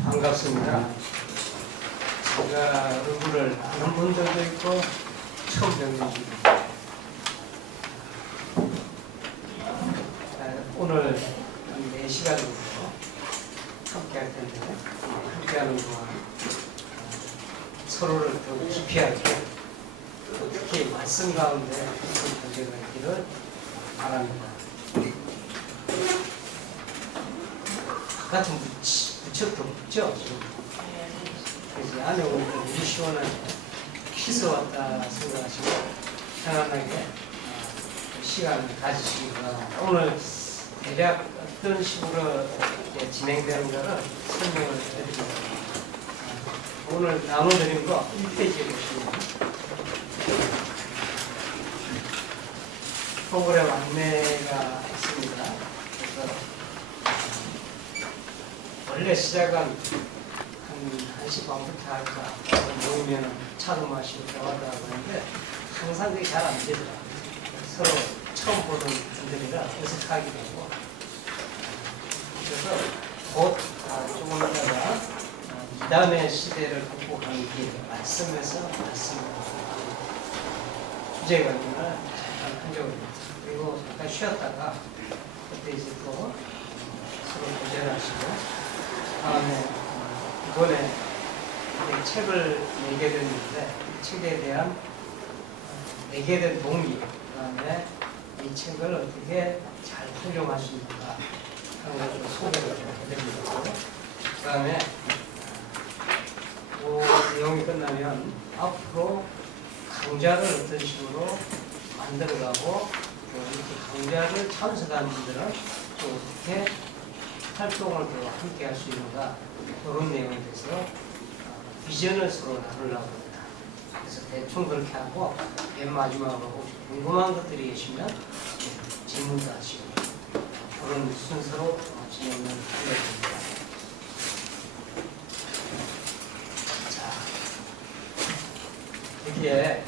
반갑습니다. 제가 얼굴을 아는 분들도 있고 처음 뵙는 분들도 있고 오늘 한 4시간 정도 함께 할 텐데 함께 하는 동안 서로를 더 깊이 알고 또 특히 말씀 가운데 깊은 관계가 있기를 바랍니다. 바깥은 무척 덥죠? 그래서 안에 오니까 너무 시원하게 키스 왔다 생각하시고 편안하게 시간을 가지시기 바랍니다. 오늘 대략 어떤 식으로 진행되는 것을 설명을 해드립니다. 오늘 나눠드린 거 1페이지에 보시면 프로그램 안내가 있습니다. 그래서 원래 시작은 한 1시 반부터 할까 모이면 차도 마시고 대화도 하고 하는데 항상 그게 잘 안 되더라고요. 서로 처음 보는 분들이라 어색하기도 하고 그래서 곧 조금 있다가 2단의 시대를 극복하는 길 말씀에서 말씀을 주제 관련을 잠깐 한적입니다. 그리고 잠깐 쉬었다가 그때 이제 또 서로 교제를 하시고 다음에 이번에 책을 내게 됐는데 이 책에 대한 내게 된 동기, 그다음에 이 책을 어떻게 잘 활용할 수 있는가 하는 것을 소개를 좀 해드립니다. 그다음에 그 내용이 끝나면 앞으로 강좌를 어떤 식으로 만들어가고 이렇게 강좌를 참석한 분들은 또 어떻게 활동을 더 함께 할 수 있는가 그런 내용에 대해서 비전을 서로 나누려고 합니다. 그래서 대충 그렇게 하고 맨 마지막으로 혹시 궁금한 것들이 계시면 질문도 하시고 그런 순서로 진행을 하려고 합니다. 자, 여기에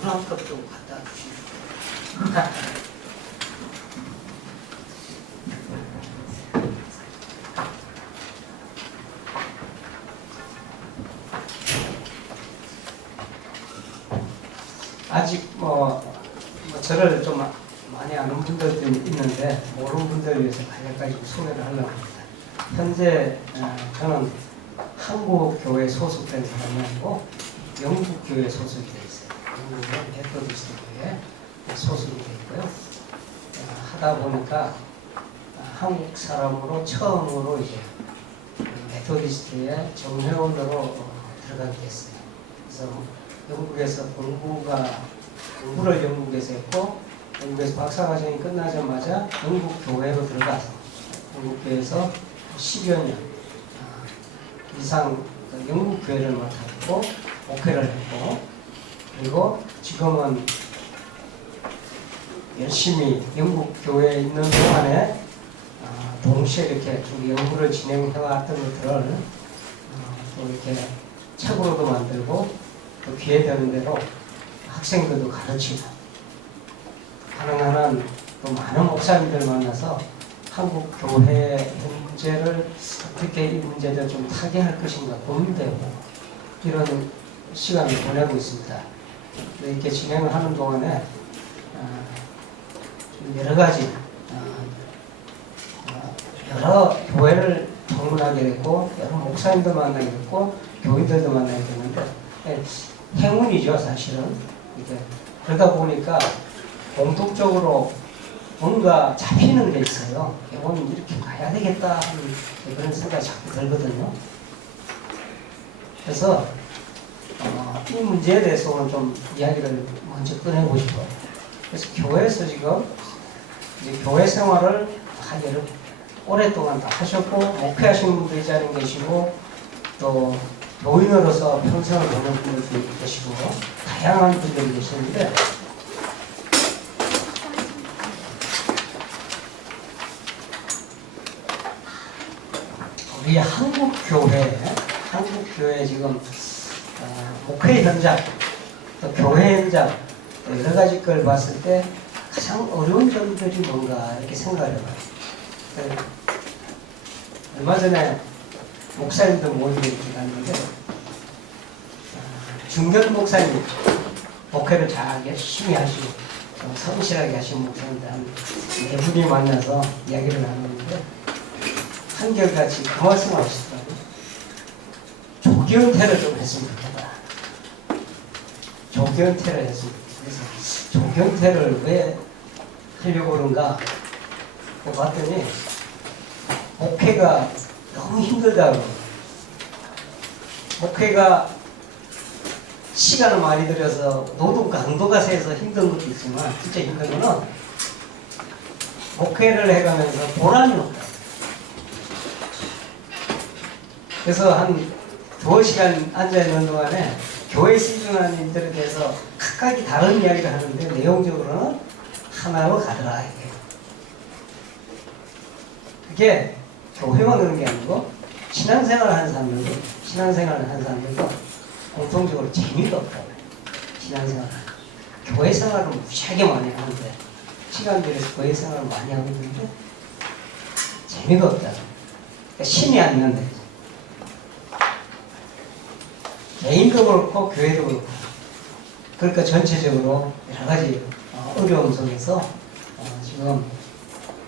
물 한 컵 좀 갖다 주시고 아직 저를 좀 많이 아는 분들도 있는데 모르는 분들을 위해서 간략하게 소개를 하려고 합니다. 현재 저는 한국 교회에 소속된 사람이 아니고 영국 교회에 소속이 되어 있어요. 영국의 메토디스트 교회에 소속이 되어 있고요. 하다 보니까 한국 사람으로 처음으로 이제 메토디스트의 정회원으로 들어가게 됐어요. 그래서 영국에서 공부를 영국에서 했고 영국에서 박사과정이 끝나자마자 영국 교회로 들어가서 영국 교회에서 10여 년 이상 영국 교회를 맡았고 목회를 했고 그리고 지금은 열심히 영국 교회에 있는 동안에 동시에 이렇게 좀 연구를 진행해왔던 것들을 또 이렇게 책으로도 만들고 또 기회 되는 대로 학생들도 가르치고 가능한 또 많은 목사님들 만나서 한국 교회 현재를 어떻게 이 문제를 좀 타개할 것인가 고민되고 이런 시간을 보내고 있습니다. 이렇게 진행을 하는 동안에 좀 여러 가지 여러 교회를 방문하게 됐고 여러 목사님들 만나게 됐고 교인들도 만나게 됐는데 행운이죠, 사실은. 이렇게 그러다 보니까 공통적으로 뭔가 잡히는 게 있어요. 오늘 이렇게 가야 되겠다 하는 그런 생각이 자꾸 들거든요. 그래서 이 문제에 대해서 오늘 좀 이야기를 먼저 꺼내고 싶어요. 그래서 교회에서 지금 이제 교회 생활을 오랫동안 다 하셨고 목회하시는 분도 이 자리에 계시고 또 교인으로서 평생을 보낸 분들도 계시고 다양한 분들이 계시는데 우리 한국 교회 지금 목회 현장, 또 교회 현장 또 여러 가지 걸 봤을 때 가장 어려운 점들이 뭔가 이렇게 생각을 해봐요. 얼마 전에 목사님도 모이고 이렇게 갔는데 중견 목사님 목회를 잘 열심히 하시고 성실하게 하시는 목사님들 한 4분이 만나서 이야기를 나누는데 한결같이 그 말씀을 하시더라고요. 조기은퇴를 좀 했으면 좋겠다. 조기은퇴를 했으면 좋겠다. 그래서 조기은퇴를 왜 하려고 그런가 봤더니 목회가 너무 힘들다고. 목회가 시간을 많이 들여서 노동 강도가 세서 힘든 것도 있지만 진짜 힘든 거는 목회를 해가면서 보람이 없다. 그래서 한 2시간 앉아있는 동안에 교회 시중하는 일들에 대해서 각각이 다른 이야기를 하는데 내용적으로는 하나로 가더라 이게. 그게 교회만 그런 게 아니고 신앙생활을 하는 사람들도 공통적으로 재미가 없다고 해요. 신앙생활. 교회 생활을 무지하게 많이 하는데 시간 들여서 교회 생활을 많이 하고 있는데 재미가 없다. 그러니까 신이 안 난다. 개인도 그렇고 교회도 그렇고. 그러니까 전체적으로 여러 가지 어려움 속에서 지금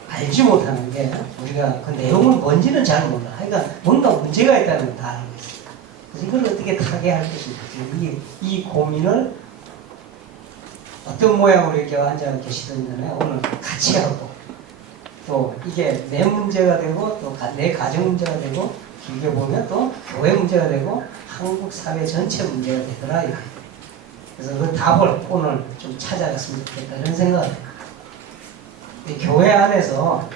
알지 못하는 게 우리가 그 내용은 뭔지는 잘 몰라. 그러니까 뭔가 문제가 있다는 걸 다 알고 있어요. 그래서 이걸 어떻게 타개할 것인가. 이 고민을 어떤 모양으로 이렇게 앉아 계시던잖아요. 오늘 같이 하고 또 이게 내 문제가 되고 또 내 가정 문제가 되고 길게 보면 또 교회 문제가 되고 한국 사회 전체 문제가 되더라. 그래서 그 답을 오늘 좀 찾아갔으면 좋겠다 이런 생각을 해요. 교회 안에서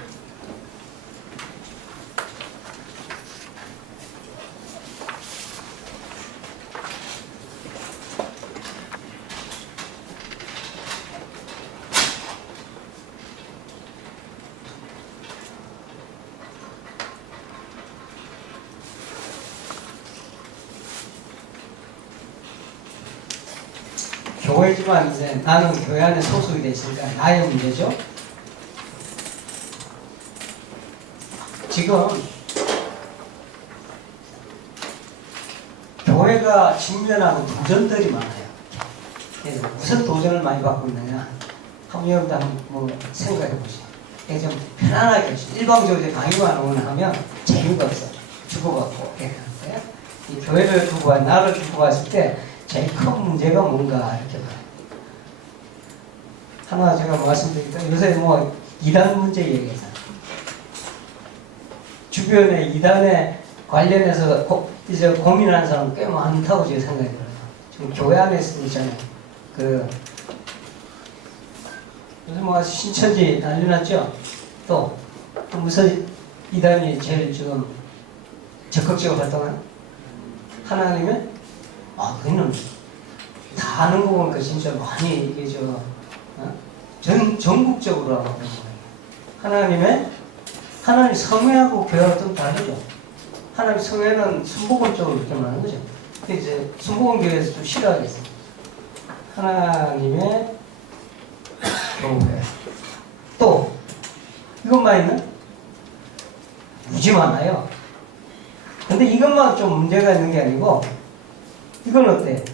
교회지만 이제 나는 교회 안에 소속이 돼 있으니까 나의 문제죠. 지금 교회가 직면하는 도전들이 많아요. 그래서 무슨 도전을 많이 받고 있느냐 한번 여러분도 한번 생각해 보세요. 좀 편안하게 일방적으로 강의만 하면 재미가 없어. 주고받고 이렇게 이 교회를 두고 나를 두고 봤을 때 제일 큰 문제가 뭔가 이렇게 봐요. 하나 제가 말씀드릴게요. 요새 뭐 이단 문제 얘기하잖아요. 주변에 이단에 관련해서 이제 고민하는 사람 꽤 많다고 제가 생각이 들어요. 지금 교회 안에서 있잖아요. 요즘 뭐 신천지 난리 났죠? 또 무슨 이단이 제일 지금 적극적으로 활동하는? 하나님은 그는 다 아는 거 보니까 진짜 많이 이게 전국적으로 하고 있는 거예요. 하나님 성회하고 교회하고 좀 다르죠. 하나님 성회는 순복음 쪽으로 이렇게 말하는 거죠. 근데 이제 순복음 교회에서 좀 싫어하겠어요. 하나님의 교회. 또 이것만 있는? 무지 많아요. 근데 이것만 좀 문제가 있는 게 아니고 이건 어때?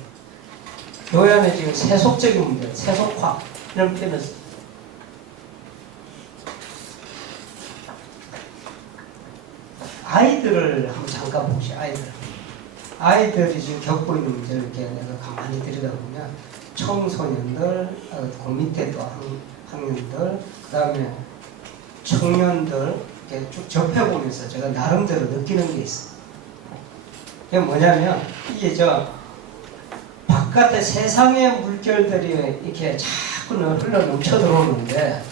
교회 안에 지금 세속적인 문제, 세속화 이런 표현을 써요. 아이들을 한번 잠깐 보시죠. 아이들이 지금 겪고 있는 문제를 이렇게 내가 가만히 들여다보면 청소년들, 그 밑에 또 학년들, 그 다음에 청년들 이렇게 쭉 접해보면서 제가 나름대로 느끼는 게 있어요. 그게 뭐냐면 이게 바깥에 세상의 물결들이 이렇게 자꾸 흘러 넘쳐 들어오는데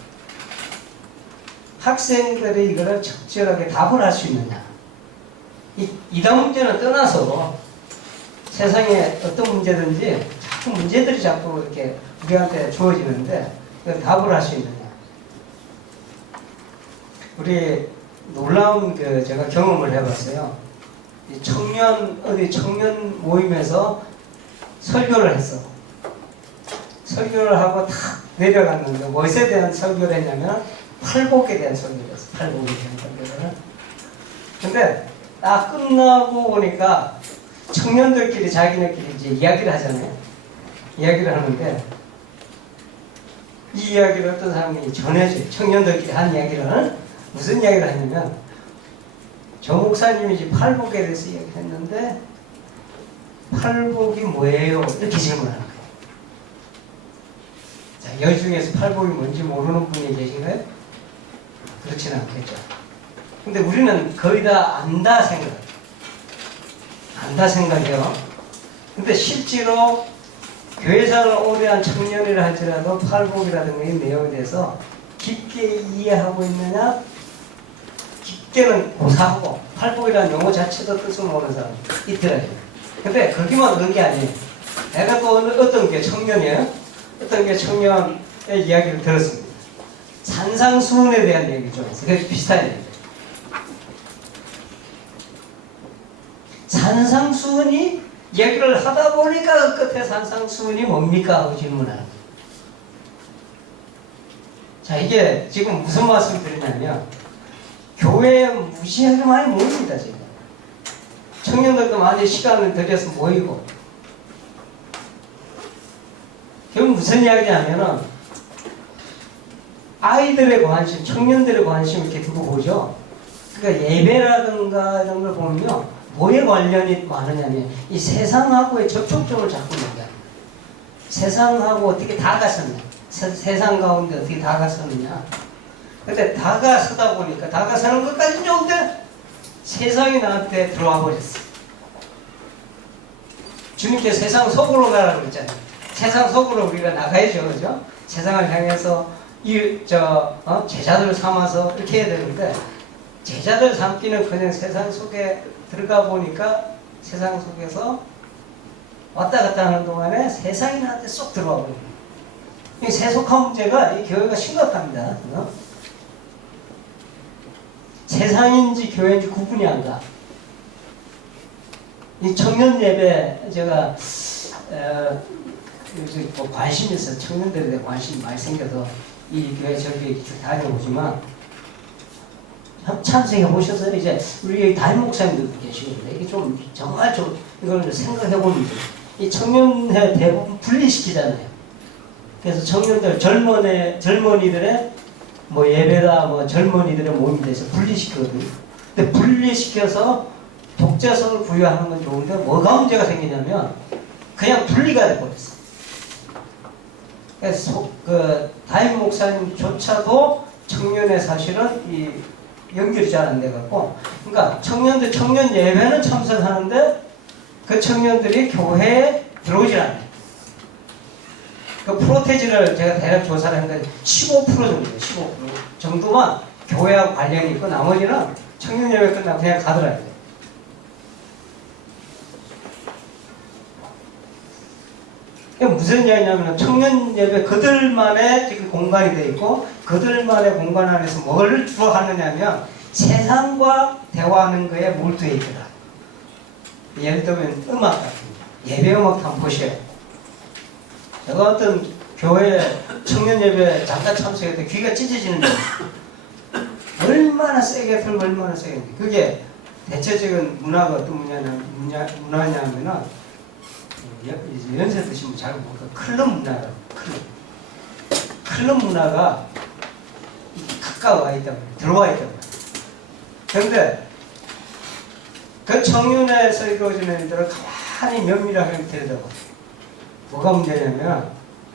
학생들이 이거를 적절하게 답을 할 수 있느냐. 이단 문제는 떠나서 세상에 어떤 문제든지 자꾸 문제들이 자꾸 이렇게 우리한테 주어지는데 이걸 답을 할 수 있느냐. 우리 놀라운 제가 경험을 해봤어요. 청년 모임에서 설교를 했어. 설교를 하고 탁 내려갔는데 무엇에 대한 설교를 했냐면 팔복에 대한 설교를 했어. 팔복에 대한 설교를. 근데 딱 끝나고 보니까 청년들끼리 자기네끼리 이제 이야기를 하잖아요. 이야기를 하는데 이 이야기를 어떤 사람이 전해줘요. 청년들끼리 한 이야기를 무슨 이야기를 하냐면 저 목사님이 이제 팔복에 대해서 이야기를 했는데 팔복이 뭐예요? 이렇게 질문하는 거예요. 자, 여기 중에서 팔복이 뭔지 모르는 분이 계신가요? 그렇지는 않겠죠. 근데 우리는 거의 다 안다 생각해요. 안다 생각해요. 근데 실제로 교회생활을 오래 한 청년이라 할지라도 팔복이라든가 이 내용에 대해서 깊게 이해하고 있느냐? 깊게는 고사하고 팔복이라는 용어 자체도 뜻을 모르는 사람이 있더라고요. 근데 거기만 얻은 게 아니에요. 내가 또 어떤 게 청년이에요? 어떤 게 청년의 이야기를 들었습니다. 산상수훈에 대한 얘기 좀 있어요. 그래서 비슷한 얘기예요. 산상수훈이 이야기를 하다 보니까 그 끝에 산상수훈이 뭡니까? 하고 질문하는. 자, 이게 지금 무슨 말씀 드리냐면 교회에 무지하게 많이 모입니다. 지금 청년들도 많이 시간을 들여서 모이고 결국 무슨 이야기냐면은 아이들의 관심, 청년들의 관심 이렇게 두고 보죠. 그러니까 예배라든가 이런 걸 보면요, 뭐에 관련이 많으냐면 이 세상하고의 접촉점을 자꾸 얘기합니다. 세상하고 어떻게 다가섰냐, 세상 가운데 어떻게 다가섰느냐. 근데 다가서다 보니까 다가서는 것까지는 좋은데 세상이 나한테 들어와 버렸어. 주님께서 세상 속으로 가라고 그랬잖아요. 세상 속으로 우리가 나가야죠, 그죠? 세상을 향해서 제자들 삼아서 이렇게 해야 되는데 제자들 삼기는 그냥 세상 속에 들어가 보니까 세상 속에서 왔다 갔다 하는 동안에 세상이 나한테 쏙 들어와 버려요. 이 세속화 문제가 이 교회가 심각합니다. 세상인지 교회인지 구분이 안 가. 이 청년 예배 제가 요새 뭐 관심이 있어요. 청년들에 대해 관심이 많이 생겨서 이 교회 저기 쭉 다녀보지만 참석해 보셔서 이제 우리 담임 목사님들도 계시거든요. 이게 좀 정말 좀 이걸 생각해 보면 이 청년회 대부분 분리시키잖아요. 그래서 청년들 젊은이들의 뭐 예배다 뭐 젊은이들의 모임이 돼서 분리시키거든요. 근데 분리시켜서 독자성을 부여하는 건 좋은데 뭐가 문제가 생기냐면 그냥 분리가 돼버렸어. 그래서 담임 목사님조차도 청년회 사실은 이 연결이 잘 안 돼갖고, 그러니까 청년들 청년 예배는 참석하는데 그 청년들이 교회에 들어오질 않아요. 그 프로테지를 제가 대략 조사를 했는데 15% 정도예요. 15% 정도만 교회하고 관련이 있고 나머지는 청년 예배 끝나고 그냥 가더라고요. 무슨 이야기냐면 청년 예배 그들만의 지금 공간이 되어 있고 그들만의 공간 안에서 뭘 주로 하느냐면 세상과 대화하는 거에 몰두해 있더라. 예를 들면 음악 같은 거, 예배 음악 한번 보셔요. 제가 어떤 교회 청년 예배 잠깐 참석할 때 귀가 찢어지는데 얼마나 세게 틀고 얼마나 세게. 그게 대체적인 문화가 어떤 문화냐면은 연세 드시면 잘 모르니까 클럽 문화라고. 클럽 문화가 가까워 있다 말이야. 들어와 있다 말이야. 그런데 그 청년회에서 이루어지는 일들을 가만히 면밀하게 들여다봐. 뭐가 문제냐면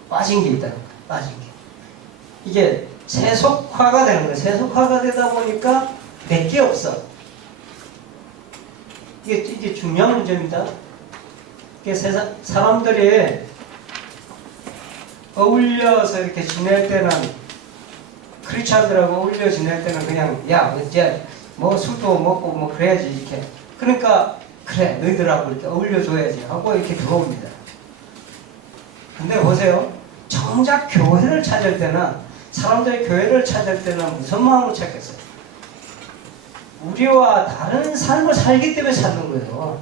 빠진 게 있다는 거야. 빠진 게. 이게 세속화가 되는 거야. 세속화가 되다 보니까 내게 없어. 이게 중요한 문제입니다. 세상 사람들이 어울려서 이렇게 지낼 때는 크리스찬들하고 어울려 지낼 때는 그냥 야 이제 뭐 술도 먹고 뭐 그래야지 이렇게. 그러니까 그래 너희들하고 이렇게 어울려줘야지 하고 이렇게 들어옵니다. 근데 보세요. 정작 교회를 찾을 때는 사람들이 교회를 찾을 때는 무슨 마음으로 찾겠어요? 우리와 다른 삶을 살기 때문에 찾는 거예요.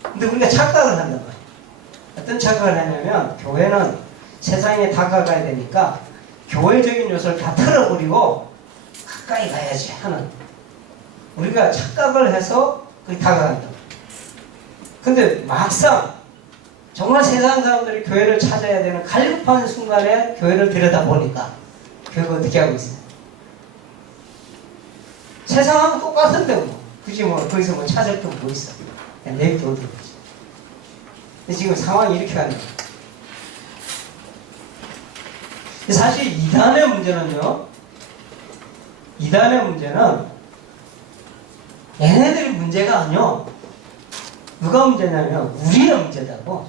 근데 우리가 착각을 한단 말이에요. 어떤 착각을 하냐면 교회는 세상에 다가가야 되니까 교회적인 요소를 다 틀어버리고 가까이 가야지 하는, 우리가 착각을 해서 다가간다. 근데 막상 정말 세상 사람들이 교회를 찾아야 되는 갈급한 순간에 교회를 들여다보니까 교회가 어떻게 하고 있어요? 세상하고 똑같은데 뭐. 굳이 뭐 거기서 뭐 찾을 게 뭐 있어. 그냥 내비둬도 되지. 근데 지금 상황이 이렇게 가는 거예요. 사실 이단의 문제는요. 이단의 문제는 얘네들이 문제가 아니요. 누가 문제냐면 우리의 문제다고.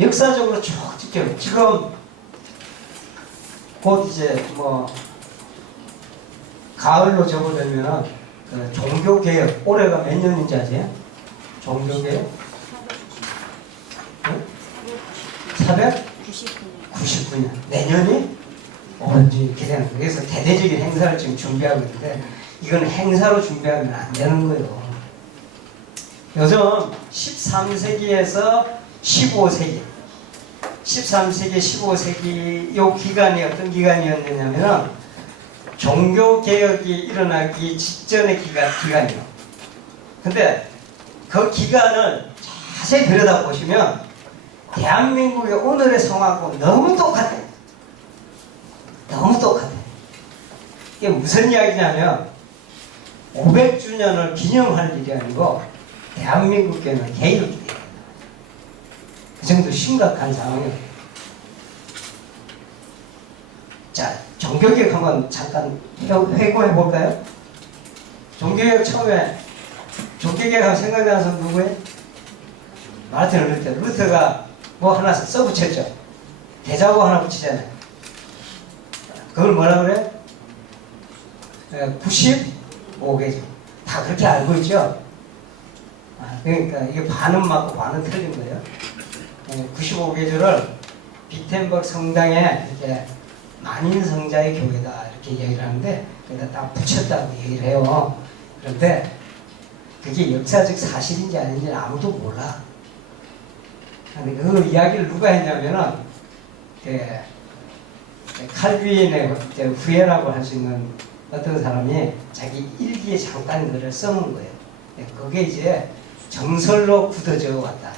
역사적으로 쭉 지켜요. 지금 곧 이제 뭐 가을로 접어들면은 그 종교개혁 올해가 몇 년인지 아세요? 종교개혁? 499년. 내년이 언제 기대는 거예요. 그래서 대대적인 행사를 지금 준비하고 있는데 이건 행사로 준비하면 안 되는 거예요. 요즘 13세기에서 15세기 13세기, 15세기 요 기간이 어떤 기간이었느냐면 종교개혁이 일어나기 직전의 기간이요. 근데 그 기간을 자세히 들여다보시면 대한민국의 오늘의 상황하고 너무 똑같아요. 너무 똑같아요. 이게 무슨 이야기냐면 500주년을 기념할 일이 아니고 대한민국에는 개혁이 돼요. 그 정도 심각한 상황이에요. 자, 종교개혁 한번 잠깐 회고해 볼까요? 종교개혁 처음에 종교개혁 생각나는 사람 누구예요? 마르틴 루터. 루터가 뭐 하나 써붙였죠. 대자보 하나 붙이잖아요. 그걸 뭐라 그래? 95개죠. 다 그렇게 알고 있죠? 그러니까 이게 반은 맞고 반은 틀린 거예요. 95개조를 비텐버그 성당에 이렇게 만인성자의 교회다 이렇게 얘기를 하는데 거기다 딱 붙였다고 얘기를 해요. 그런데 그게 역사적 사실인지 아닌지 아무도 몰라. 근데 그 이야기를 누가 했냐면은 칼빈의 후예라고 할 수 있는 어떤 사람이 자기 일기에 잠깐 글을 써놓은 거예요. 그게 이제 정설로 굳어져 왔다.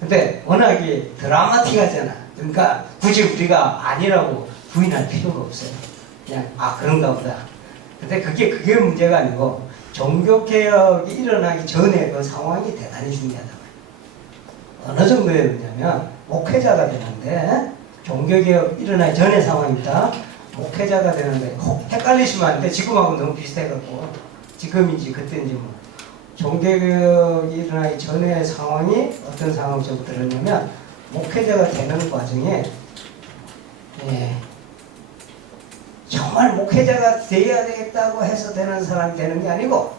근데 워낙에 드라마틱하잖아. 그러니까 굳이 우리가 아니라고 부인할 필요가 없어요. 그냥 그런가 보다. 근데 그게 문제가 아니고 종교개혁이 일어나기 전에 그 상황이 대단히 중요하다. 어느 정도에 그러냐면 목회자가 되는데 종교개혁 일어나기 전에 상황이다. 목회자가 되는데 헷갈리시면 안 돼. 지금하고 너무 비슷해갖고 지금인지 그때인지 뭐 종교개혁이 일어나기 전에 상황이 어떤 상황이 좀 들었냐면 목회자가 되는 과정에 정말 목회자가 돼야 되겠다고 해서 되는 사람이 되는 게 아니고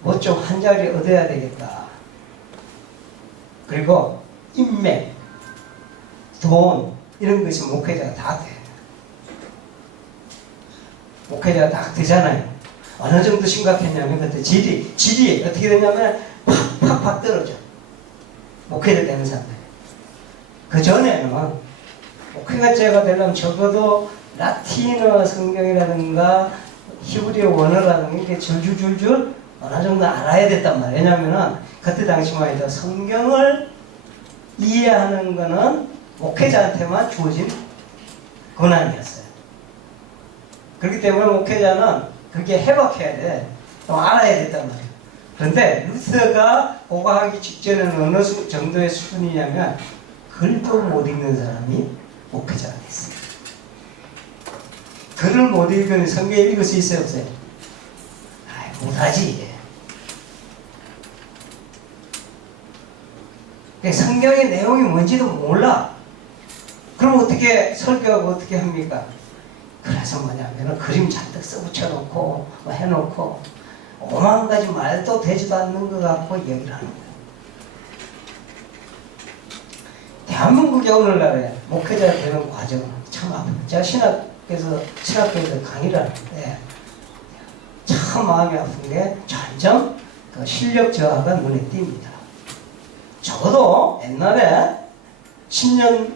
뭐 좀 한 자리 얻어야 되겠다. 그리고 인맥, 돈 이런 것이 목회자가 다 돼. 목회자가 다 되잖아요. 어느 정도 심각했냐면 그때 질이 어떻게 되냐면 팍팍팍 떨어져. 목회자 되는 사람들. 그 전에는 목회자가 되려면 적어도 라틴어 성경이라든가 히브리어 원어라든가 이렇게 줄줄줄줄 어느 정도 알아야 됐단 말이에요. 왜냐하면 그때 당시만 해도 성경을 이해하는 거는 목회자한테만 주어진 권한이었어요. 그렇기 때문에 목회자는 그게 해박해야 돼. 또 알아야 됐단 말이에요. 그런데 루터가 고고하기 직전에는 어느 정도의 수준이냐면 글도 못 읽는 사람이 목회자가 됐어요. 글을 못 읽으면 성경 읽을 수 있어요, 없어요? 못하지. 성경의 내용이 뭔지도 몰라. 그럼 어떻게 설교하고 어떻게 합니까? 그래서 뭐냐면 그림 잔뜩 써붙여놓고 뭐 해놓고 5만 가지 말도 되지도 않는 것 같고 얘기를 하는 거예요. 대한민국의 오늘날에 목회자 되는 과정 참 아파요. 제가 신학교에서 강의를 하는데 참 마음이 아픈 게 점점 그 실력 저하가 눈에 띕니다. 적어도 옛날에 10년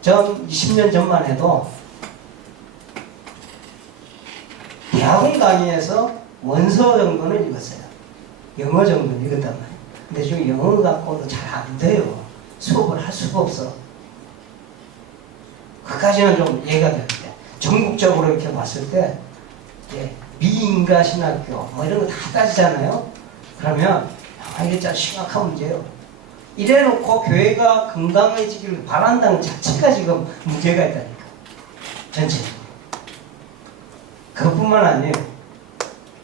전, 20년 전만 해도 대학원 강의에서 원서 정도는 읽었어요. 영어 정도는 읽었단 말이에요. 근데 지금 영어 갖고도 잘 안 돼요. 수업을 할 수가 없어. 그까지는 좀 이해가 되는데 전국적으로 이렇게 봤을 때 미인가 신학교 뭐 이런 거 다 따지잖아요. 그러면 이게 참 심각한 문제예요. 이래놓고 교회가 건강해지기를 바란다는 자체가 지금 문제가 있다니까. 전체적으로. 그것뿐만 아니에요.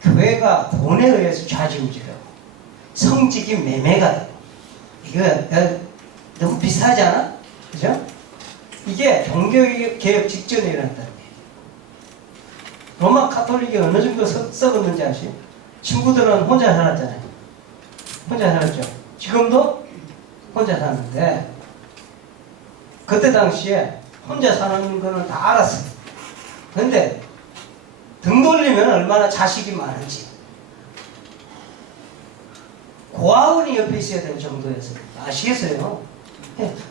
교회가 돈에 의해서 좌지우지되고 성직이 매매가 되고 이거 너무 비슷하지 않아? 그죠? 이게 종교개혁 직전에 일어났다는 거예요. 로마 카톨릭이 어느 정도 썩었는지 아시죠? 친구들은 혼자 살았잖아요. 혼자 살았죠. 지금도 혼자 사는데 그때 당시에 혼자 사는 거는 다 알았어요. 근데 등 돌리면 얼마나 자식이 많은지 고아원이 옆에 있어야 되는 정도였어요. 아시겠어요?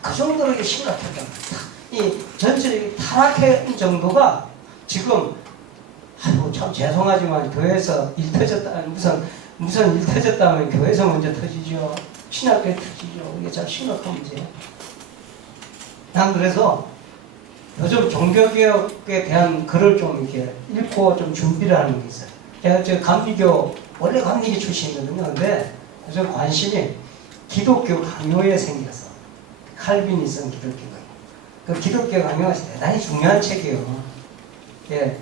그 정도로 심각했단 말이에요. 이 전체적인 타락한 정도가 지금 아이고 참 죄송하지만 교회에서 일 터졌다 무슨 일 터졌다면 교회에서 먼저 터지죠. 신학교에 터지죠. 이게 참 심각한 문제예요. 난 그래서 요즘 종교개혁에 대한 글을 좀 이렇게 읽고 좀 준비를 하는 게 있어요. 제가 저 감리교 원래 감리교 출신이거든요. 근데 요즘 관심이 기독교 강요에 생겨서 칼빈이 쓴 기독교가 그 기독교 강요가 대단히 중요한 책이에요. 예,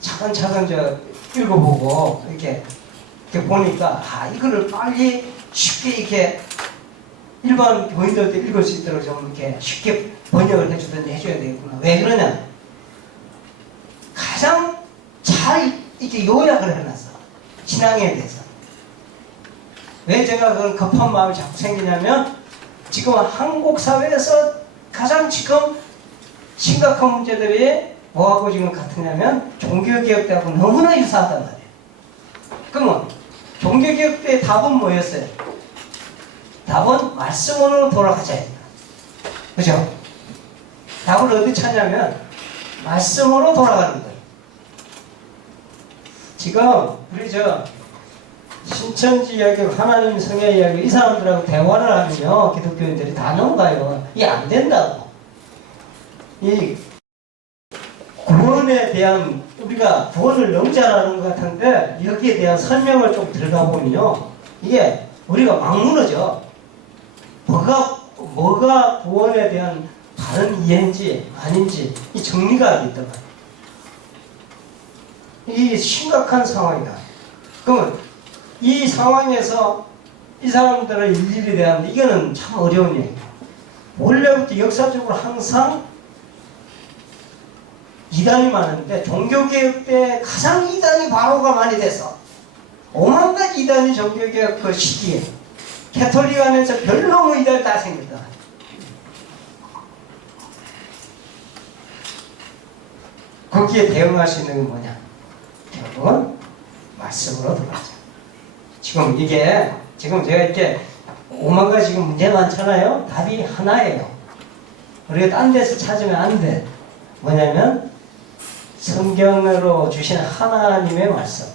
차근차근 저 읽어보고 이렇게 보니까 이거를 빨리 쉽게 이렇게 일반 교인들도 읽을 수 있도록 좀 이렇게 쉽게 번역을 해줘야 되겠구나. 왜 그러냐? 가장 잘 이렇게 요약을 해놨어. 신앙에 대해서. 왜 제가 그런 급한 마음이 자꾸 생기냐면 지금 한국 사회에서 가장 지금 심각한 문제들이 뭐하고 지금 같으냐면 종교개혁 때하고 너무나 유사하단 말이에요. 그러면 종교개혁 때의 답은 뭐였어요? 답은 말씀으로 돌아가자 했다. 그죠? 답을 어디 찾냐면 말씀으로 돌아가는 거예요. 지금 우리 신천지 이야기, 하나님 성의 이야기 이 사람들하고 대화를 하면요 기독교인들이 다 넘어가요. 이게 안 된다고. 이 구원에 대한 우리가 구원을 너무 잘하는 것 같은데 여기에 대한 설명을 좀 들어가 보면요 이게 우리가 막 무너져. 뭐가 구원에 대한 다른 이해인지 아닌지 이 정리가 안 있단 말이에요. 이게 심각한 상황이다. 그러면 이 상황에서 이 사람들의 일일에 대한 이거는 참 어려운 얘기예요. 원래부터 역사적으로 항상 이단이 많은데 종교개혁 때 가장 이단이 바로가 많이 돼서 오만 가지 이단이 종교개혁 그 시기에 캐톨릭 안에서 별로 이단이 다 생겼다. 거기에 대응할 수 있는 게 뭐냐? 결국은 말씀으로 돌아가자. 지금 지금 제가 이렇게 오만 가지 지금 문제 많잖아요. 답이 하나예요. 우리가 딴 데서 찾으면 안 돼. 뭐냐면 성경으로 주신 하나님의 말씀.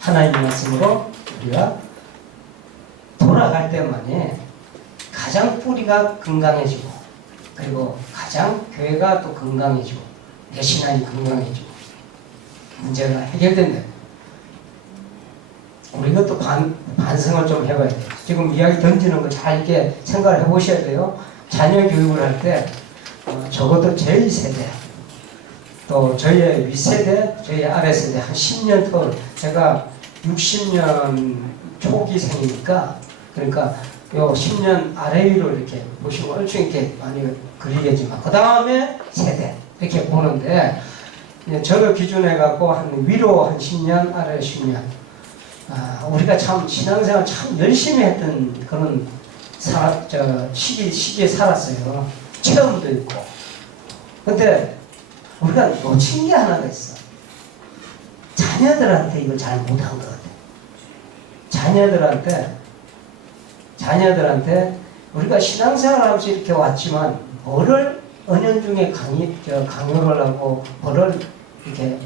하나님의 말씀으로 우리가 돌아갈 때만이 가장 뿌리가 건강해지고 그리고 가장 교회가 또 건강해지고 내 신앙이 건강해지고 문제가 해결된다. 우리가 또 반성을 좀 해봐야 돼요. 지금 이야기 던지는 거 잘 이렇게 생각을 해보셔야 돼요. 자녀 교육을 할 때 적어도 저희 세대 또 저희의 윗세대, 저희 아래세대 한 10년 더 제가 60년 초기생이니까 그러니까 요 10년 아래 위로 이렇게 보시고 얼추 이렇게 많이 그리겠지만 그 다음에 세대 이렇게 보는데 저를 기준해 갖고 한 위로 한 10년 아래 10년 우리가 참 신앙생활 참 열심히 했던 그런 시기에 살았어요. 체험도 있고. 근데 우리가 놓친 게 하나가 있어. 자녀들한테 이걸 잘 못한 것 같아. 자녀들한테 우리가 신앙생활 하면서 이렇게 왔지만 뭐를 은연중에 강요를 하고 뭐를 이렇게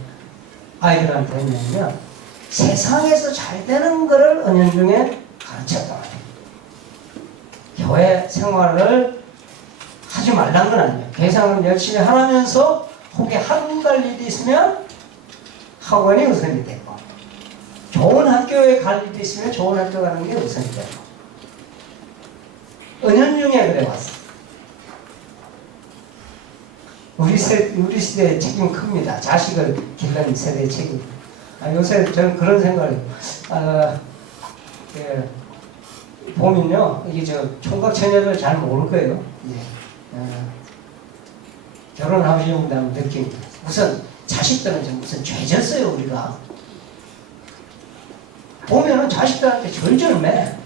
아이들한테 했냐면 세상에서 잘 되는 것을 은연중에 가르쳤단 말이에요. 교회 생활을 하지 말란 건 아니에요. 교회 생활을 열심히 하면서 혹시 하루 갈 일이 있으면 학원이 우선이 되고, 좋은 학교에 갈 일이 있으면 좋은 학교 가는 게 우선이 되고, 은연중에 그래 왔어. 우리 시대의 책임 큽니다. 자식을 기르는 세대의 책임. 요새 저는 그런 생각을 해요. 보면요, 이게 총각 처녀들 잘 모를 거예요. 결혼하시는 분들 느낌. 우선 자식들은 좀 무슨 죄졌어요, 우리가. 보면은 자식들한테 절절 매.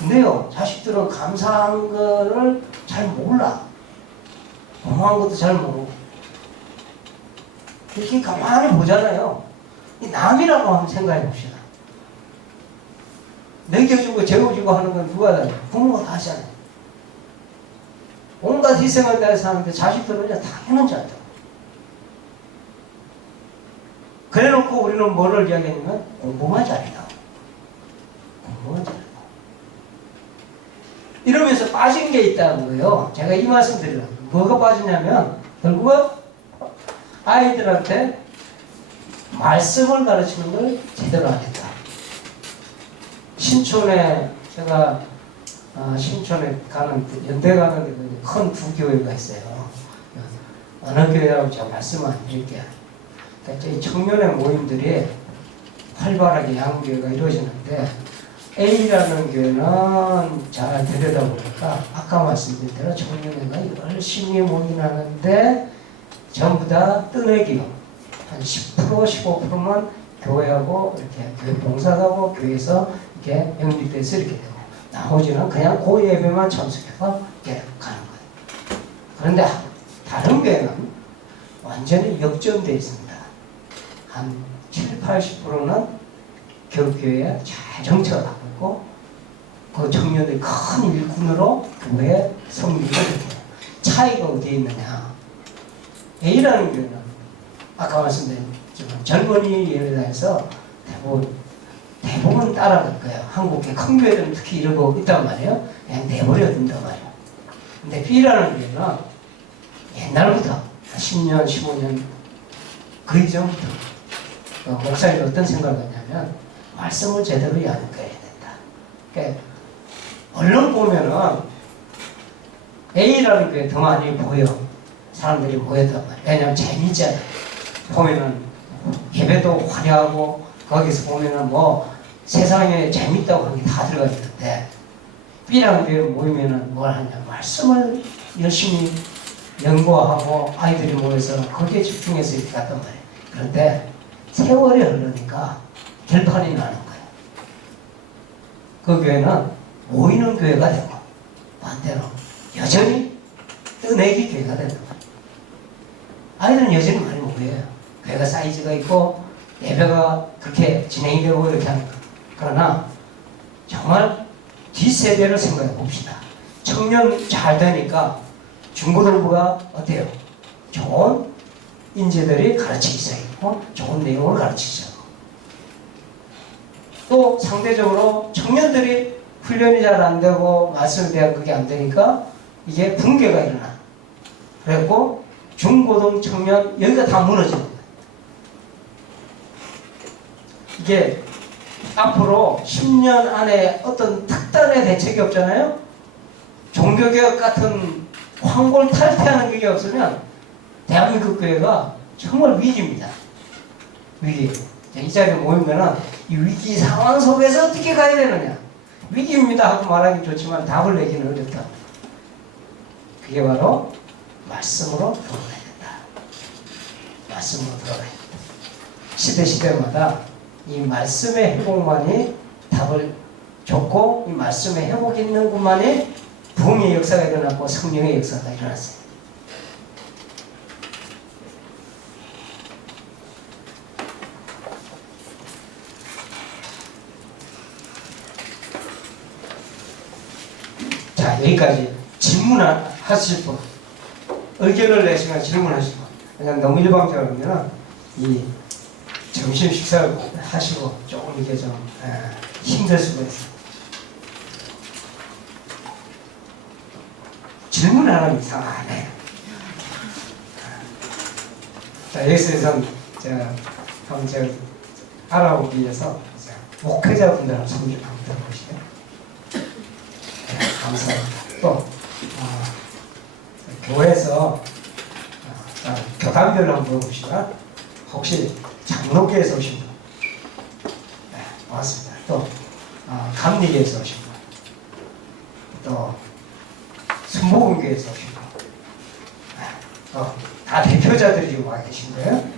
근데요, 자식들은 감사한 거를 잘 몰라. 고마운 것도 잘 모르고. 이렇게 가만히 보잖아요. 이 남이라고 한번 생각해 봅시다. 먹여주고 재워주고 하는 건 누가 다 해요? 부모가 다 하잖아요. 온갖 희생을 다해서 하는데 자식들은 그냥 당연한 줄 알죠. 그래 놓고 우리는 뭐를 이야기하냐면 공부만 잘해라. 공부만 잘해라. 이러면서 빠진 게 있다는 거예요. 제가 이 말씀 드리려고. 뭐가 빠지냐면 결국은 아이들한테 말씀을 가르치는 걸 제대로 안 했다. 신촌에 제가 신촌에 가는 연대 가는 큰 두 교회가 있어요. 어느 교회라고 제가 말씀을 안 드릴게요. 그러니까 저희 청년의 모임들이 활발하게 양교회가 이루어지는데 A라는 교회는 잘 들여다보니까 아까 말씀드린 대로 청년회가 열심히 모이긴 하는데 전부 다 뜨내기요. 한 10%, 15%만 교회하고 이렇게 교회 봉사하고 교회에서 이렇게 영립돼서 이렇게 되고 나머지는 그냥 그 예배만 참석해서 이렇게 가는 거예요. 그런데 다른 교회는 완전히 역전되어 있습니다. 한 7, 80%는 교회에 잘 정착을 하고 있고 그 청년들이 큰 일꾼으로 교회에 섬기고 있어요. 차이가 어디에 있느냐. A라는 교회는 아까 말씀드린 젊은이 예를 들어서 대부분 따라갈 거예요. 한국의 큰 교회들은 특히 이러고 있단 말이에요. 그냥 내버려 둔단 말이에요. 근데 B라는 교회는 옛날부터 10년, 15년 그 이전부터 목사님이 어떤 생각을 하냐면 말씀을 제대로 이해해야 된다. 그러니까 얼른 보면은 A라는 교회 더 많이 보여. 사람들이 모였단 말이에요. 왜냐면 재미있잖아요. 보면은 예배도 화려하고 거기서 보면은 뭐 세상에 재밌다고 하는 게 다 들어가 있는데 B라는 교회 모이면은 뭘 하냐. 말씀을 열심히 연구하고 아이들이 모여서 거기에 집중해서 이렇게 갔단 말이에요. 그런데 세월이 흐르니까 결판이 나는 거예요. 그 교회는 모이는 교회가 되고 반대로 여전히 뜨내기 교회가 된다. 아이들은 여전히 많이 모여요. 교회가 사이즈가 있고 예배가 그렇게 진행이 되고 이렇게 하는 거. 그러나 정말 뒷세대를 생각해 봅시다. 청년 잘 되니까 중고등부가 어때요? 좋은 인재들이 가르치기 있고 좋은 내용을 가르치죠. 또 상대적으로 청년들이 훈련이 잘 안 되고 말씀에 대한 그게 안 되니까 이게 붕괴가 일어나. 그래갖고 중고등 청년 여기가 다 무너지는 거예요. 이게 앞으로 10년 안에 어떤 특단의 대책이 없잖아요. 종교개혁 같은 황골탈퇴하는 게 없으면 대한민국 교회가 정말 위기입니다. 위기. 이 자리에 모이면은 이 위기 상황 속에서 어떻게 가야 되느냐. 위기입니다 하고 말하기 좋지만 답을 내기는 어렵다. 그게 바로 말씀으로 들어가야 된다. 말씀으로 들어가야 된다. 시대마다 이 말씀의 회복만이 답을 줬고 이 말씀의 회복이 있는 곳만이 부흥의 역사가 일어났고 성령의 역사가 일어났어요. 자, 여기까지 질문하실 분, 의견을 내시면 질문하실 분. 그냥 너무 일방적으로 하면 이 점심 식사하시고 조금 이게 좀 힘들 수가 있어요. 질문 하나 이상하네. 자, 여기서 한번 제가 알아보기 위해서 목회자분들하고 성질 한번 들어보시죠. 네, 감사합니다. 또 교회에서 교단별로 한번 물어봅시다. 혹시 장로교에서 오신 분? 네, 맞습니다. 또 감리교에서 오신 분, 또 순복음교에서 오신 분, 다 대표자들이 지금 와 계신 거예요.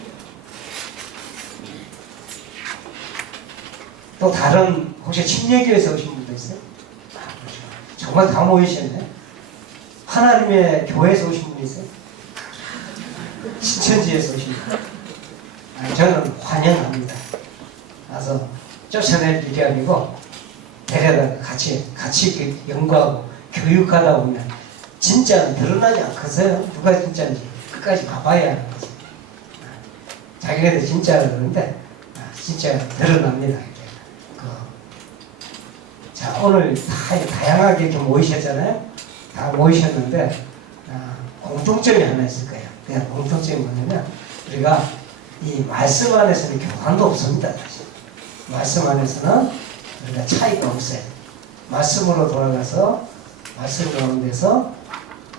또 다른 혹시 침례교에서 오신 분도 있어요? 정말 다 모이셨네. 하나님의 교회에서 오신 분이 있어요? 신천지에서 오신 분? 저는 환영합니다. 가서 쫓아낼 일이 아니고 데려다가 같이 연구하고 교육하다 보면 진짜는 드러나지 않겠어요? 누가 진짜인지 끝까지 가봐야 하는 거죠. 자기네들 진짜라 그러는데 진짜 드러납니다. 자, 오늘 다양하게 이렇게 모이셨잖아요. 다 모이셨는데 공통점이 하나 있을 거예요. 그냥 공통점이 뭐냐면 우리가 이 말씀 안에서는 교환도 없습니다. 사실. 말씀 안에서는 우리가 차이가 없어요. 말씀으로 돌아가서 말씀 가운데서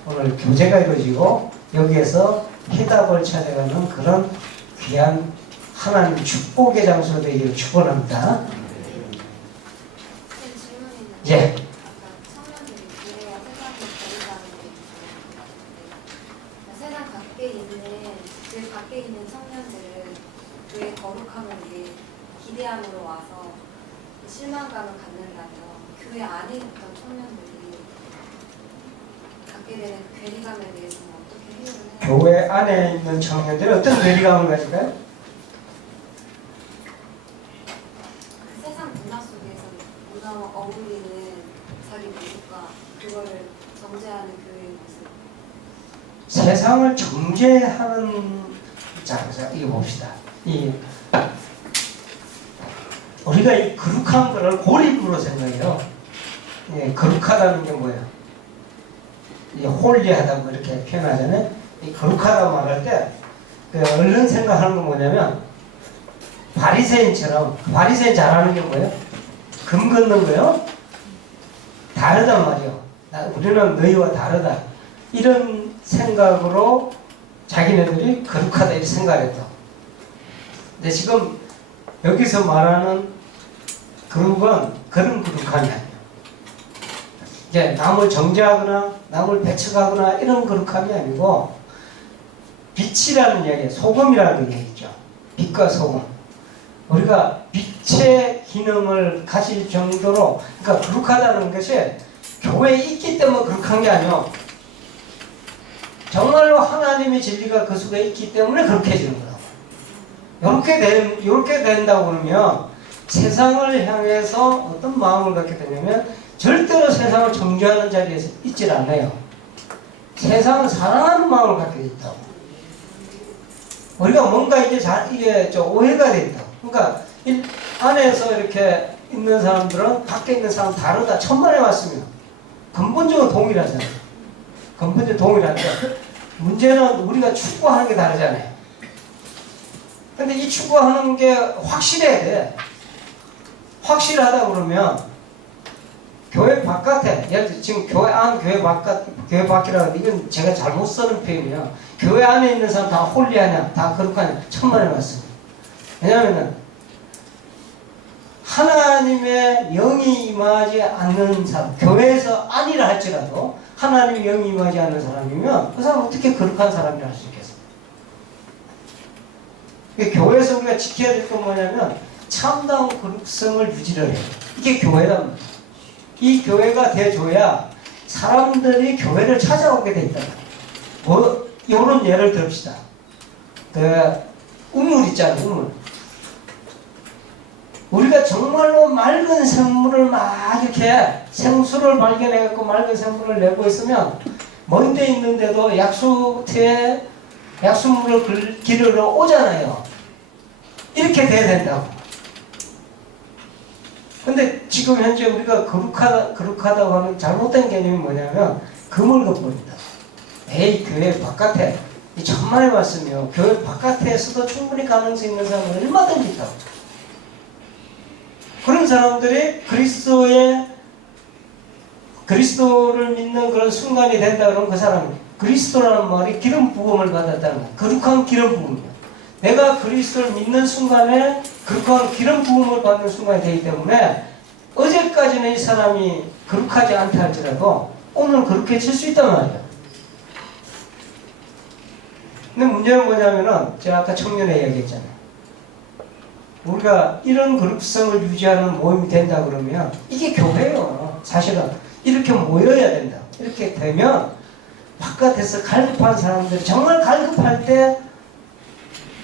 오늘 교제가 이루어지고 여기에서 해답을 찾아가는 그런 귀한 하나님 축복의 장소로 되기를 축원합니다. 예. 세상 밖에 있는 청년들은 교회 거룩함을 위해 기대함으로 와서 실망감을 갖는다면 교회 안에 있던 청년들이 갖게 되는 그 괴리감에 대해서는 어떻게 해결을 해요? 교회 안에 있는 청년들이 어떤 괴리감을 가질까요? 세상 문화 속에서 문화와 어울리는 자기 모습과 그거를 정죄하는 교회의 모습. 세상을 정죄하는 자, 이거 봅시다. 우리가 이 거룩한 거를 고립으로 생각해요. 거룩하다는 게 뭐예요? 홀리하다고 이렇게 표현하잖아요. 이 거룩하다고 말할 때 얼른 생각하는 건 뭐냐면 바리새인처럼, 바리새인 잘하는 게 뭐예요? 금 걷는 거요. 다르단 말이요. 우리는 너희와 다르다. 이런 생각으로 자기네들이 거룩하다 이렇게 생각했다. 근데 지금 여기서 말하는 거룩은 그런 거룩함이 아니에요. 이제 남을 정죄하거나 남을 배척하거나 이런 거룩함이 아니고 빛이라는 이야기, 소금이라는 얘기죠. 빛과 소금. 우리가 빛의 기능을 가질 정도로, 그러니까 거룩하다는 것이 교회에 있기 때문에 거룩한 게 아니에요. 정말로 하나님의 진리가 그 속에 있기 때문에 그렇게 해지는 거라고. 이렇게 된다고 그러면 세상을 향해서 어떤 마음을 갖게 되냐면 절대로 세상을 정죄하는 자리에서 있질 않아요. 세상은 사랑하는 마음을 갖게 돼 있다고. 우리가 뭔가 이게 오해가 돼 있다고. 그러니까 안에서 이렇게 있는 사람들은 밖에 있는 사람 다르다. 천만에 왔으면 근본적으로 동일하잖아요. 근본적으로 동일한데 문제는 우리가 추구하는 게 다르잖아요. 근데 이 추구하는 게 확실해야 돼. 확실하다 그러면 교회 바깥에, 예를 들어 지금 교회 안, 교회 바깥, 교회 밖이라고 이건 제가 잘못 쓰는 표현이에요. 교회 안에 있는 사람 다 홀리하냐, 다 거룩하냐, 천만에 맞습니다. 왜냐하면 하나님의 영이 임하지 않는 사람, 교회에서 아니라 할지라도 하나님의 영이 임하지 않는 사람이면 그 사람 어떻게 거룩한 사람이라 할 수 있겠어요? 교회에서 우리가 지켜야 될 건 뭐냐면 참다운 거룩성을 유지를 해요. 이게 교회란 말이에요. 이 교회가 돼줘야 사람들이 교회를 찾아오게 돼 있다. 이런 예를 듭시다. 우물 있잖아요, 우물. 우리가 정말로 맑은 생물을 막 이렇게 생수를 발견해갖고 맑은 생물을 내고 있으면 먼 데 있는데도 약수터에 약수물을 기르러 오잖아요. 이렇게 이렇게 돼야 된다고. 근데 지금 현재 우리가 거룩하다고 하는 잘못된 개념이 뭐냐면 그물건물이다. 에이, 교회 바깥에, 이 천만의 말씀이요. 교회 바깥에서도 충분히 가능성 있는 사람은 얼마든지 있다고. 그런 사람들이 그리스도를 믿는 그런 순간이 된다 그러면 그 사람이 그리스도라는 말이 기름 부음을 받았다는 거야. 거룩한 기름 부음이야. 내가 그리스도를 믿는 순간에 거룩한 기름 부음을 받는 순간이 되기 때문에 어제까지는 이 사람이 거룩하지 않다 할지라도 오늘 거룩해질 수 있단 말이야. 근데 문제는 뭐냐면은 제가 아까 청년회 이야기했잖아요. 우리가 이런 거룩성을 유지하는 모임이 된다 그러면 이게 교회예요. 사실은 이렇게 모여야 된다. 이렇게 되면 바깥에서 갈급한 사람들이 정말 갈급할 때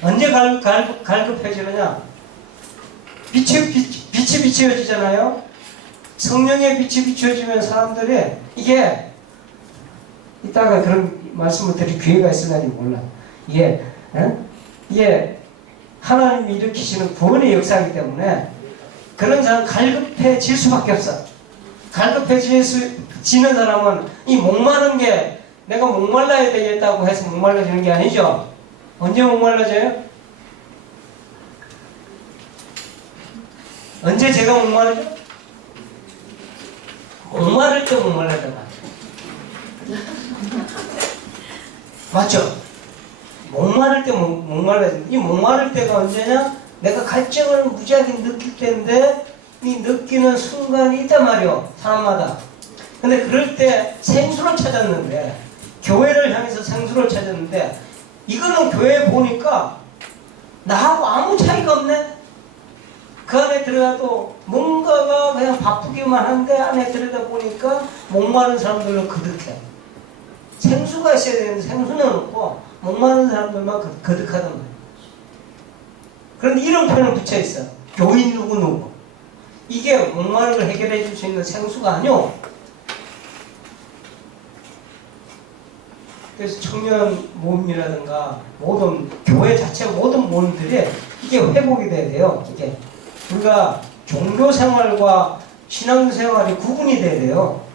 언제 갈급해지느냐? 빛이 비춰지잖아요. 성령의 빛이 비춰지면 사람들이 이게 이따가 그런 말씀을 드릴 기회가 있을지 몰라. 이게 하나님이 일으키시는 구원의 역사이기 때문에 그런 사람 갈급해질 수밖에 없어. 갈급해지는 사람은 이 목마른 게 내가 목말라야 되겠다고 해서 목말라지는 게 아니죠. 언제 목말라져요? 언제 제가 목마르죠? 목마를 때 목말라져. 맞죠? 목마를 때 목말라져. 이 목마를 때가 언제냐? 내가 갈증을 무지하게 느낄 때인데 이 느끼는 순간이 있단 말이요. 사람마다. 근데 그럴 때 생수를 찾았는데 교회를 향해서 생수를 찾았는데 이거는 교회에 보니까 나하고 아무 차이가 없네. 그 안에 들어가도 뭔가가 그냥 바쁘기만 한데 안에 들어가 보니까 목마른 사람들로 그득해. 생수가 있어야 되는데 생수는 없고 목마른 사람들만 거득하단 말이야. 그런데 이런 표현을 붙여있어. 교인 누구누구. 이게 목마른 걸 해결해 줄 수 있는 생수가 아니오. 그래서 청년 모임이라든가 모든 교회 자체 모든 모임들이 이게 회복이 돼야 돼요. 이게 우리가 종교 생활과 신앙 생활이 구분이 돼야 돼요.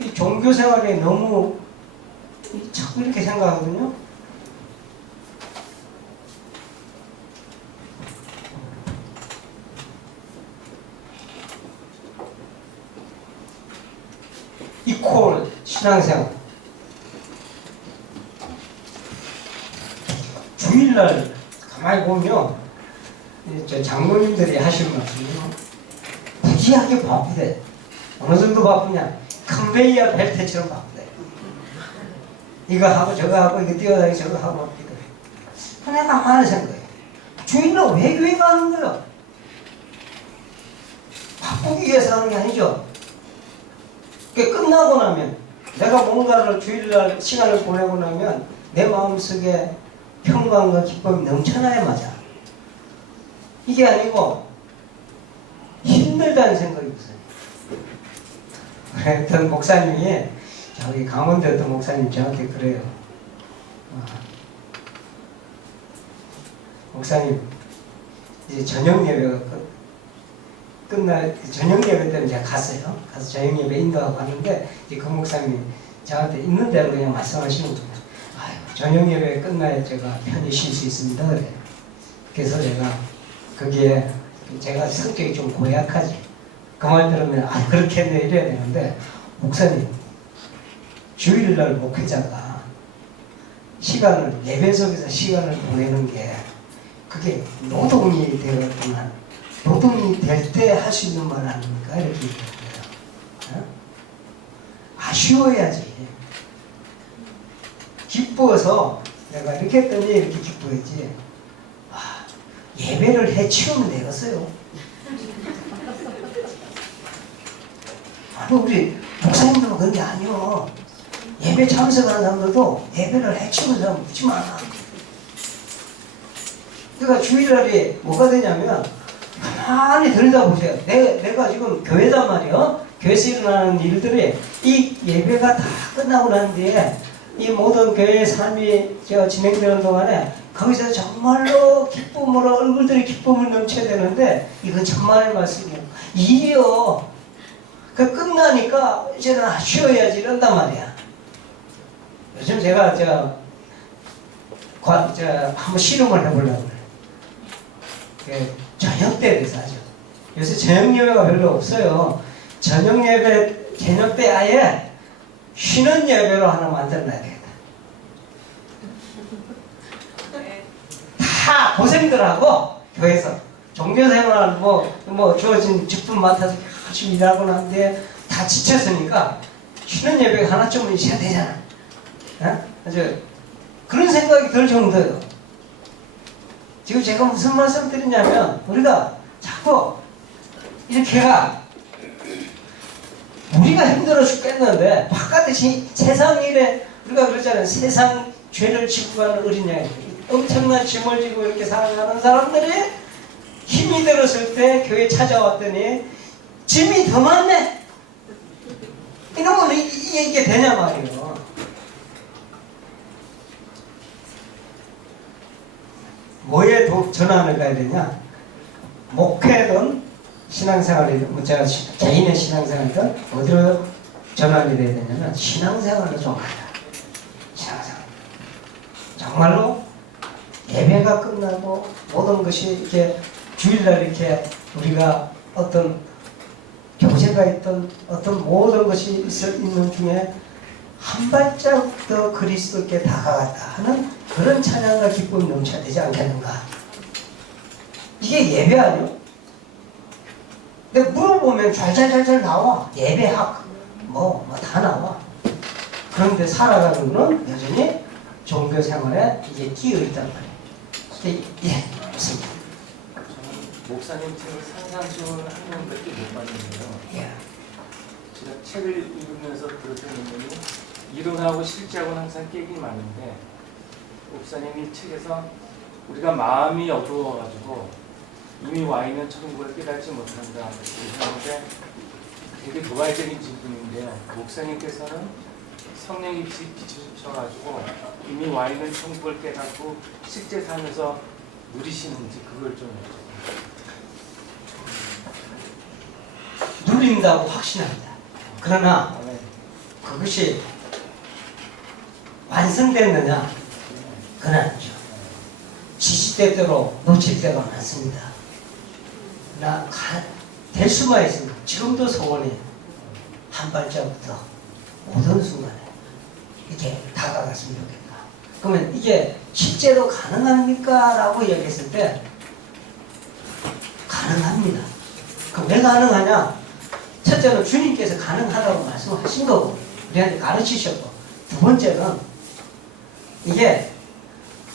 이 종교 생활이 너무 자꾸 이렇게 생각하거든요. 이퀄 신앙생활. 주일날 가만히 보면 저 장로님들이 하시는 말씀이요. 무지하게 바쁘대. 어느 정도 바쁘냐? 컨베이어 벨트처럼 바쁘대. 이거 하고 저거 하고 이거 뛰어다니고 저거 하고 바쁘대. 내가 하는 생각이에요. 주일날 왜 교회 가는 거야? 바쁘기 위해서 하는 게 아니죠. 끝나고 나면 내가 뭔가를 주일날 시간을 보내고 나면 내 마음속에 평강과 기쁨이 넘쳐나야 맞아. 이게 아니고 힘들다는 생각이 있어요. 어떤 목사님이 저기 강원도 어떤 목사님 저한테 그래요. 목사님 이제 저녁 예배가 저녁 예배 때는 제가 갔어요. 가서 저녁 예배 인도하고 갔는데 이제 그 목사님이 저한테 있는 대로 그냥 말씀하시는 거예요. 아유, 저녁 예배 끝나야 제가 편히 쉴 수 있습니다. 그래. 그래서 제가 거기에 제가 성격이 좀 고약하지. 그 말 들으면 그렇겠네 이래야 되는데 목사님 주일날 목회자가 시간을 예배 속에서 시간을 보내는 게 그게 노동이 되었구나. 노동이 될 때 할 수 있는 말 아닙니까? 이렇게 얘기해요. 아쉬워야지. 기뻐서 내가 이렇게 했더니 이렇게 기뻐했지. 예배를 해치우면 되겠어요. 우리 목사님들은 그런 게 아니요. 예배 참석하는 사람들도 예배를 해치우는 사람 묻지 마. 그러니까 주일날이 뭐가 되냐면 가만히 들여다보세요. 내가 지금 교회단 말이에요. 교회에서 일어나는 일들이 이 예배가 다 끝나고 난 뒤에 이 모든 교회의 삶이 진행되는 동안에 거기서 정말로 기쁨으로 얼굴들이 기쁨을 넘쳐야 되는데 이건 천만의 말씀이에요. 일이요. 그 끝나니까 이제는 쉬어야지 이런단 말이야. 요즘 제가 한번 실험을 해보려고 그래요. 저녁 때에 대해서 하죠. 요새 저녁 예배가 별로 없어요. 저녁 때 아예 쉬는 예배로 하나 만들어놔야 되겠다. 다 고생들 하고 교회에서 종교생활 뭐 주어진 직분 맡아서 열심히 일하고 난 뒤에 다 지쳤으니까 쉬는 예배가 하나쯤은 있어야 되잖아. 아주 그런 생각이 들 정도예요. 지금 제가 무슨 말씀 드리냐면 우리가 자꾸 이렇게가 우리가 힘들어 죽겠는데 바깥에 세상 일에 우리가 그러잖아요. 세상 죄를 지고 가는 어린 양이 엄청난 짐을 지고 이렇게 살아가는 사람들이 힘이 들었을 때 교회 찾아왔더니 짐이 더 많네. 이런 거는 이게 되냐 말이에요. 뭐에 전환을 가야 되냐? 목회든 신앙생활이든 제가 개인의 신앙생활이든 어디로 전환이 돼야 되냐면 신앙생활로 좀 가자. 신앙생활. 정말로 예배가 끝나고 모든 것이 이렇게 주일날 이렇게 우리가 어떤 교제가 있던 어떤 모든 것이 있는 중에 한 발짝 더 그리스도께 다가갔다 하는 그런 찬양과 기쁨이 넘쳐야 되지 않겠는가? 이게 예배 아니요? 근데 물어보면 잘잘잘잘 나와. 예배학 뭐 다 나와. 그런데 살아가는 거는 여전히 종교 생활에 이제 끼어 있단 말이에요. 예, 무슨 목사님 책을 산상수훈 한 권밖에 못 봤는데요. 예. 제가 책을 읽으면서 들었던 의견이 이론하고 실제하고는 항상 깨기 많은데 목사님이 책에서 우리가 마음이 어두워가지고 이미 와 있는 천국을 깨닫지 못한다 그러는데 되게 도발적인 질문인데요. 목사님께서는 성령이 비추셔가지고 이미 와 있는 천국을 깨닫고 실제 삶에서 누리시는지 그걸 좀 여쭤봅니다. 누린다고 확신합니다. 그러나 네. 그것이 완성됐느냐? 그건 아니죠. 지시대대로 놓칠 때가 많습니다. 될 수만 있으면 지금도 소원이 한 발자국부터 모든 순간에 이렇게 다가갔으면 좋겠다. 그러면 이게 실제로 가능합니까? 라고 얘기했을 때 가능합니다. 그럼 왜 가능하냐? 첫째는 주님께서 가능하다고 말씀하신 거고 우리한테 가르치셨고, 두 번째는 이게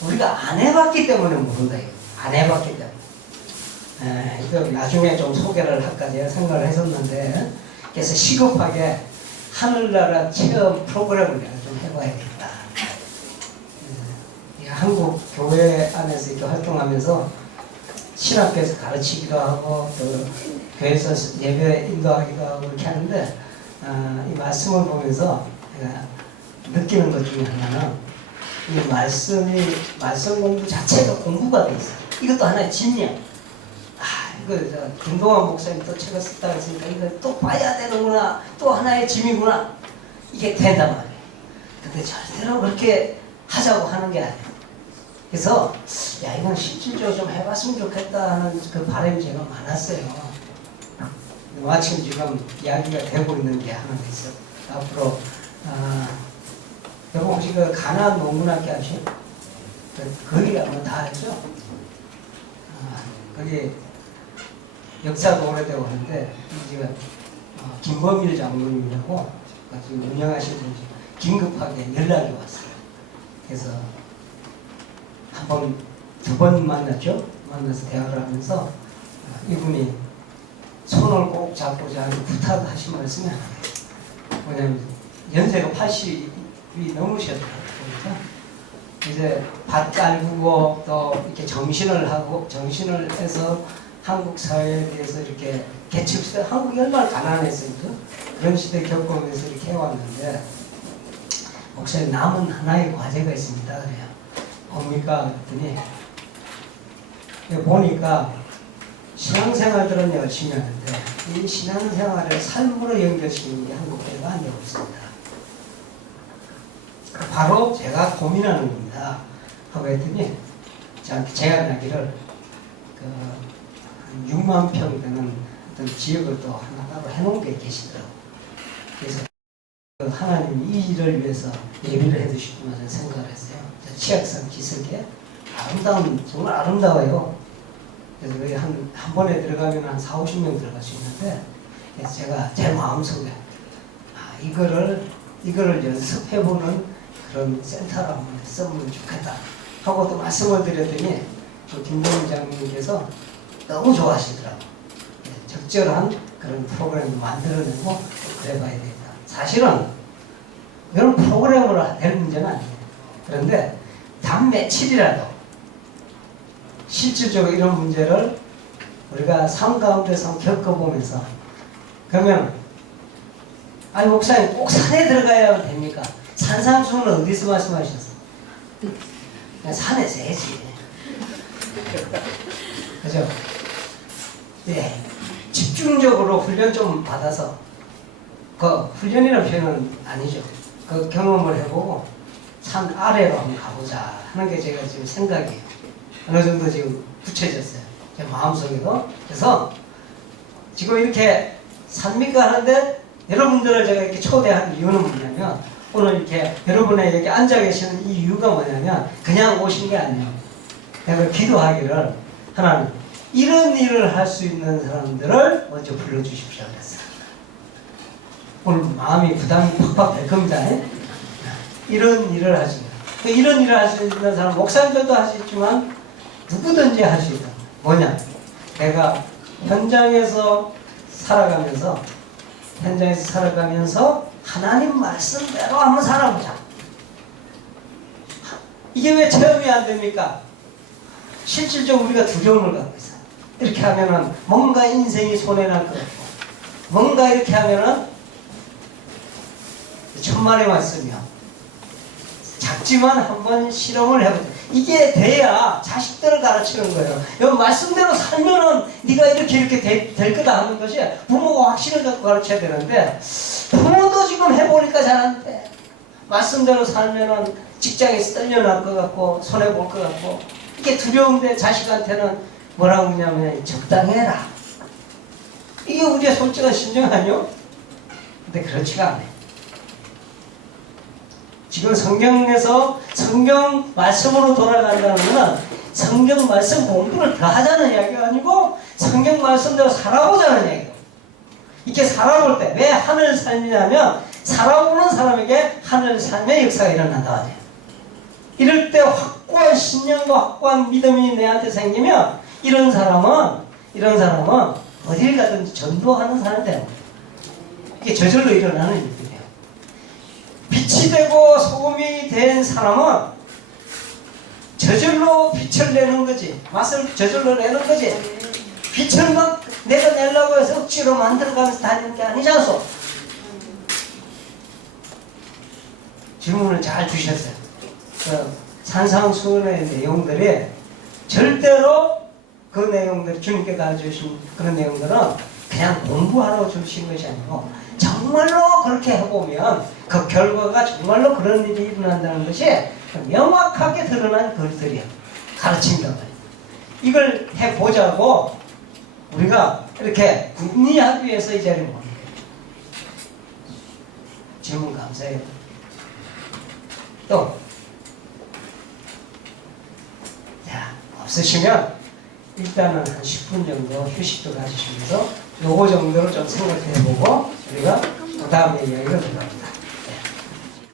우리가 안 해봤기 때문에 모른다. 안 해봤기 때문에. 이거 나중에 좀 소개를 할까 제가 생각을 했었는데, 그래서 시급하게 하늘나라 체험 프로그램을 내가 좀 해봐야겠다. 한국 교회 안에서 이렇게 활동하면서 신학교에서 가르치기도 하고 또 교회에서 예배 인도하기도 하고 이렇게 하는데, 이 말씀을 보면서 제가 느끼는 것 중에 하나는 이 말씀 공부 자체가 공부가 돼 있어요. 이것도 하나의 진리야. 이거 김동환 목사님 또 책을 썼다 했으니까 이거 또 봐야 되는구나. 또 하나의 짐이구나. 이게 된단 말이에요. 근데 절대로 그렇게 하자고 하는 게 아니에요. 그래서 야, 이건 실질적으로 좀 해봤으면 좋겠다 하는 그 바람이 제가 많았어요. 마침 지금 이야기가 되고 있는 게 하나 있어요. 앞으로 여러분 혹시 그 가나안 농문학교 아시죠? 거기 아마 다 알죠? 거기 역사도 오래되고 하는데 지금 김범일 장로님이라고 지금 운영하시는 분이 긴급하게 연락이 왔어요. 그래서 두 번 만났죠. 만나서 대화를 하면서 이분이 손을 꼭 잡고자 하는 부탁하신 말씀이 하나 있어요. 뭐냐면 연세가 80이 넘으셨더라고요. 이제 밭 깔고 또 이렇게 정신을 해서 한국 사회에 대해서 이렇게 개척시대, 한국이 얼마나 가난했습니까? 그런 시대 겪으면서 이렇게 해왔는데, 목사님 남은 하나의 과제가 있습니다. 그래요. 뭡니까? 그랬더니 보니까 신앙생활들은 열심히 하는데 이 신앙생활을 삶으로 연결시키는 게 한국 교회가 안 되고 있습니다. 바로 제가 고민하는 겁니다. 하고 했더니 저한테 제안하기를 한 6만 평 되는 어떤 지역을 또 하나 따로 해놓은 게 계시더라고요. 그래서 하나님이 이 일을 위해서 예비를 해두시구나 저는 생각을 했어요. 치악산 기슭에 정말 아름다워요. 그래서 거기 한 번에 들어가면 한 4, 50명 들어갈 수 있는데, 그래서 제가 제 마음속에 이거를 연습해보는 그런 센터로 한번 써보면 좋겠다 하고 또 말씀을 드렸더니 김동인 장님께서 너무 좋아하시더라고요. 적절한 그런 프로그램을 만들어내고 그래봐야 되겠다. 사실은 이런 프로그램으로 될 문제는 아니에요. 그런데 단 며칠이라도 실질적으로 이런 문제를 우리가 삶 가운데서 겪어보면서, 그러면 아니 목사님 꼭 산에 들어가야 됩니까? 산상수훈은 어디서 말씀하셨어요? 그냥 산에서 해야지. 그죠? 네. 집중적으로 훈련 좀 받아서, 그 훈련이라는 표현은 아니죠. 그 경험을 해보고 산 아래로 한번 가보자 하는 게 제가 지금 생각이에요. 어느 정도 지금 굳혀졌어요. 제 마음속에도. 그래서 지금 이렇게 산미가 하는데 여러분들을 제가 이렇게 초대한 이유는 뭐냐면, 오늘 이렇게 여러분의 여기 앉아 계시는 이 이유가 뭐냐면 그냥 오신 게 아니에요. 내가 기도하기를 하나님 이런 일을 할 수 있는 사람들을 먼저 불러주십시오 그랬어요. 오늘 마음이 부담이 팍팍 될 겁니다. 이런 일을 하시는, 이런 일을 할 수 있는 사람, 목사님들도 할 수 있지만 누구든지 할 수 있다. 뭐냐? 내가 현장에서 살아가면서 하나님 말씀대로 한번 살아보자. 이게 왜 체험이 안 됩니까? 실질적으로 우리가 두려움을 갖고 있어요. 이렇게 하면은 뭔가 인생이 손해날 것 같고, 뭔가 이렇게 하면은 천만의 말씀이요. 작지만 한번 실험을 해보자. 이게 돼야 자식들을 가르치는 거예요. 여러분 말씀대로 살면은 네가 이렇게 될 거다 하는 것이 부모가 확신을 갖고 가르쳐야 되는데, 부모도 지금 해보니까 잘 안 돼. 말씀대로 살면은 직장에서 떨려날 것 같고 손해볼 것 같고, 이게 두려운데 자식한테는 뭐라고 하냐면 적당히 해라. 이게 우리의 솔직한 심정 아니요? 근데 그렇지가 않아요. 지금 성경에서 성경 말씀으로 돌아간다는 것은 성경 말씀 공부를 더 하자는 이야기가 아니고 성경 말씀대로 살아보자는 이야기예요. 이렇게 살아볼 때 왜 하늘 삶이냐면, 살아보는 사람에게 하늘 삶의 역사가 일어난다 하죠. 이럴 때 확고한 신념과 확고한 믿음이 내한테 생기면 이런 사람은 어딜 가든지 전도하는 사람이 되는 거예요. 이게 저절로 일어나는 일들이에요. 빛이 되고 소금이 된 사람은 저절로 빛을 내는 거지. 맛을 저절로 내는 거지. 빛을 막 내가 내려고 해서 억지로 만들어가면서 다니는 게 아니지 않소? 질문을 잘 주셨어요. 산상수훈의 내용들이 절대로 그 내용들, 주님께 가르쳐주신 그런 내용들은 그냥 공부하러 주신 것이 아니고 정말로 그렇게 해보면 그 결과가 정말로 그런 일이 일어난다는 것이 명확하게 드러난 글들이에요. 가르친단 말이에요. 이걸 해보자고 우리가 이렇게 궁리하기 위해서 이 자리에 모는 거예요. 질문 감사해요. 또 자, 없으시면 일단은 한 10분 정도 휴식도 가지시면서 요거 정도로 좀 생각해보고 우리가 그 다음에 이야기를 들어갑니다.